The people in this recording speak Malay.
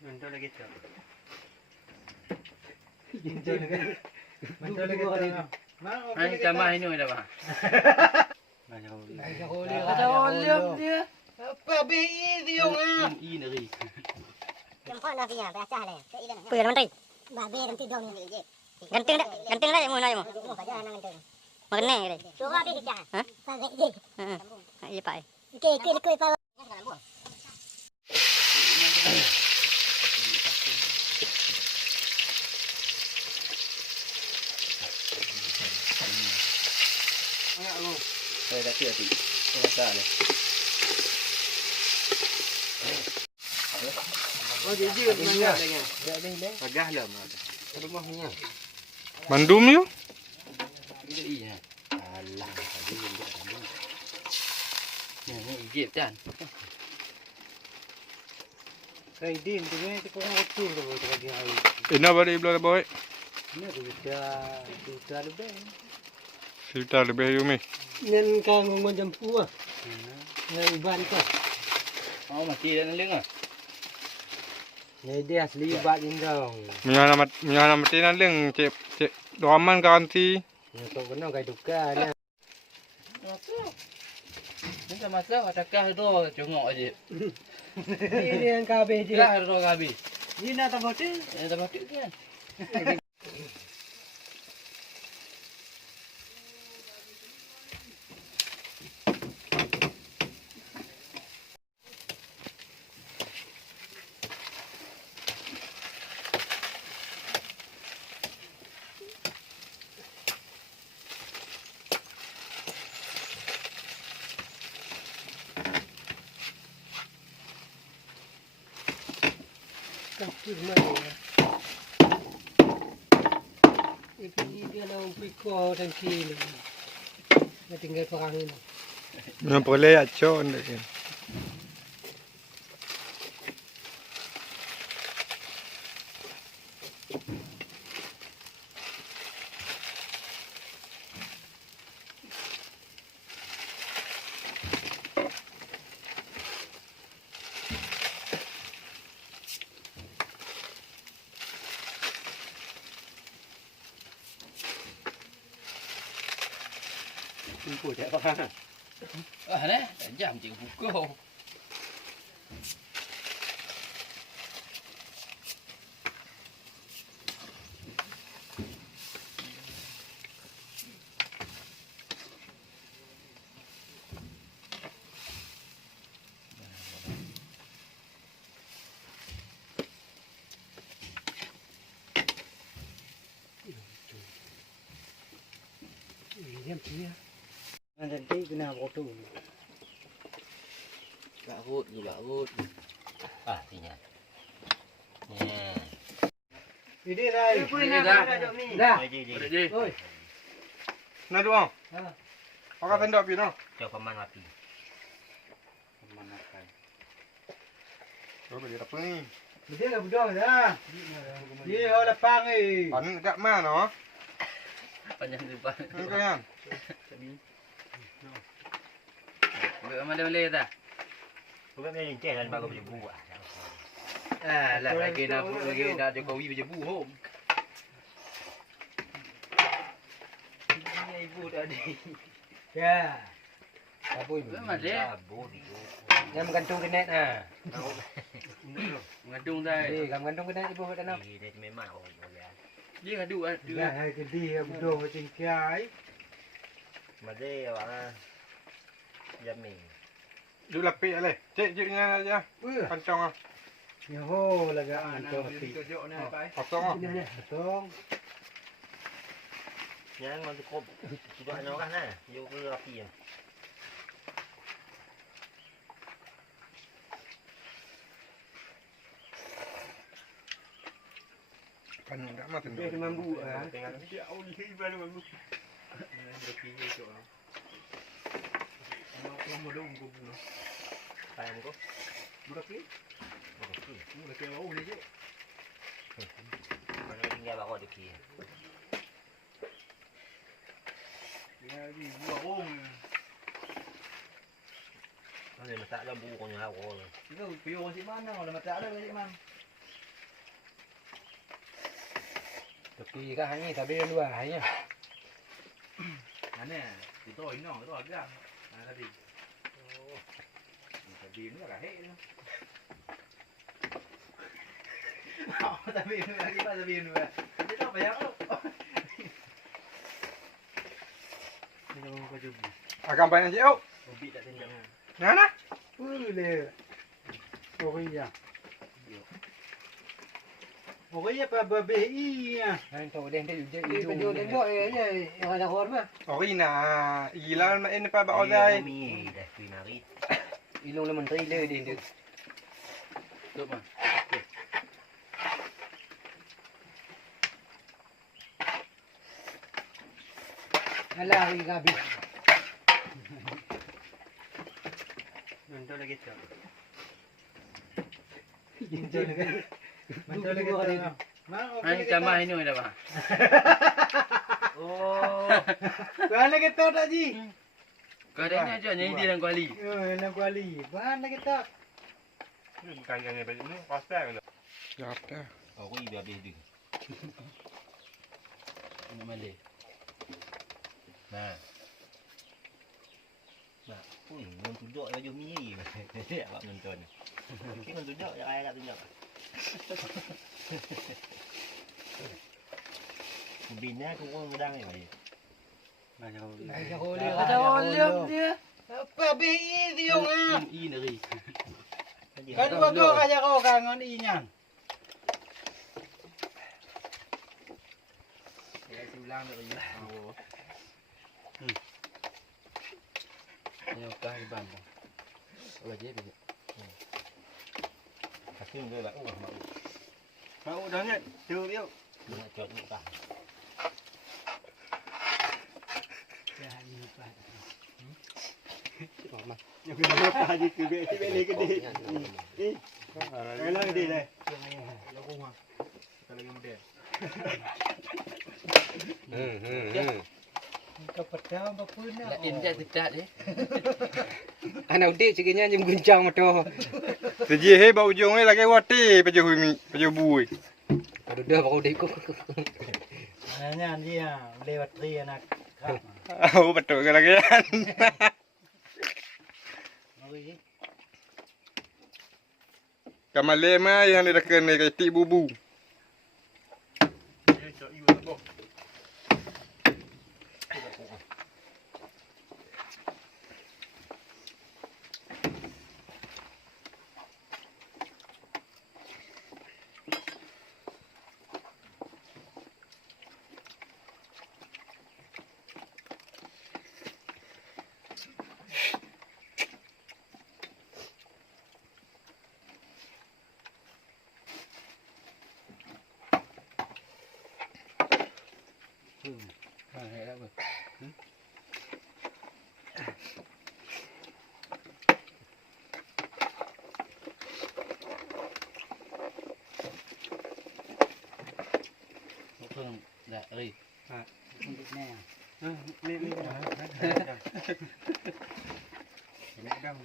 Mantul lagi tu. Mantul lagi tu. Ay, tama ini dah bah. Kacau dia. Apa BI dia orang? I nari. Jempol nak dia, pecah le. Puyah menteri. Babe nanti dong ni. Genting dah yang mana yang mana? Mau kerja nak genting. Makne ni. Coba dia kerja. Hah? Pakai dia. Iya pak. Okey, ikut pak. Saya dah tiap ti. Masak ni. Oh, jadi mana lagi? Pagah lah mak. Rumahnya. Mandum ni? Ini iya. Alah, tadi dia tadi. Ni igip kan. Kay din, tingin ko kung utul ko tadi hari. Ina balik belah boy. Ni duta lebih. Cerita lebih you mi. Nen ka ngon jampu ah. Ngai uban ka. Oh, mati dah nang ah. Ngai dia asli ubat indong. Minyana mati nan leng cek doaman garanti. Ni kau kena kai duka ni. Ni tak masak, takah tu congok aje. Ni yang kabeh dia. Dah tu habis. Ni nak tak bote. Dah mati kan. Kapur mana. Ini dia nak piko dan kini. Dia tinggal perang ini. Yang boleh acon dek. Kumpul tak apa. Ah, ni jam je buka. Dia dia. Nanti kena foto. Garut ke garut. Ah, tinya. Ni. Ini dah. Dah. Dah. Boleh je. Oi. Nak doang. Ha. Pakai tenda pi no. Coba paman mati. Mana kan. Oh, beli apa ni? Dia dah budak dah. Dia orang lapang ni. Pan dekat mana no? Panjang depan. Ni kan. Mana boleh dah. Bukan dia jenceh dan baru boleh buat. Ah, lah lagi nak Jokowi berjebu hom. Ini ibu tadi. Ya. Apa itu? Memang dia Yang menggantung ke net ah. mengandung dah. Eh, kamu gantung ke net ibu kat dalam. Dia memang orang boleh. Dia ngadu ah. Dah hai ke dia budak macam kai. Made orang jamin. Duk lapik le. Cek jeknya aja. Kancong ah. Ya ho lagaan tu mati. Potong ah. Ini potong. Yang mau cukup. Sudah ada orang nah. Yo ke rapi ya. Kan tak mah tenda. Dia mambu ah. Ya Allah, baru mambu. Rapi je tu. Kalau mau dong go bunuh. Payam ko. Budak ni? Budak ni mau ni je. Mana tinggal bawa deki. Ya ni buat orang. Mana masak dah buku nya awal. Itu pion si mana? Ada mata ada lagi man. Tepi kan hanya tapi luar hanya. Aneh, itu inong itu agak. Nah tadi. Oh, tadi ini agak hei. Oh, tapi ini lagi pak tapi ini. Itu apa ya? Ini mau baju. Akan banyak je. Oh. Ubi tak tinjau. Nah. Boleh. Okey ya. Okey apa babi ya. Hang tu dia dia je Ini baju tembok ya yang ada hormat. Ori na. Ilan ma ini pa ba odai. Mi, dah pinari. ilung le menteri le dia. Tup mah. Alah ini gabi. Nanti lagi tu. Mantul lagi tu. Hang camah ini dah bah. Oh, Bahan lagi tu tak ji? Kau dah ni aja ni dia dalam kuali. Nak kuali. Bahan lagi tu. bukan yang ni baju ni pasal kan. Jap dah. Aku ibu habis dia. Ini malih. Nah. Nah, ui, mun tunjuk baju mi ni. Dia awak nonton. Okey, mun tunjuk ya ayat tunjuk. Bina aku pun medang ni baju. Ada olium dia. Apa BI dia ah? I neri. Kan dua kau aja kau kangen I-nya. Saya ulang neri. Oh. Ini kah iban. Oh je dia. Kasi người bạn uống mà. Mau dah ni. Tu dia. Nak cot ni tak. Yang kena apa je tu be le gede. Kalau gede dah. Lagu mah. Kalau yang muda. Kau pedang apa pun nak. Lain dia tidak deh. Anak udik cakapnya jam guncang motor. Tu je he ba ujung ni lagi wati baju hui mi, baju bui. Aduh dah baru udik kok. Hanya dia lewat tri anak. Oh betul ke lagi kan. Kamale ma yang dia kena kai ti bubu. Dia cot you tu. Phương dạ ơi. Nè. Ni ni. Mẹ đông.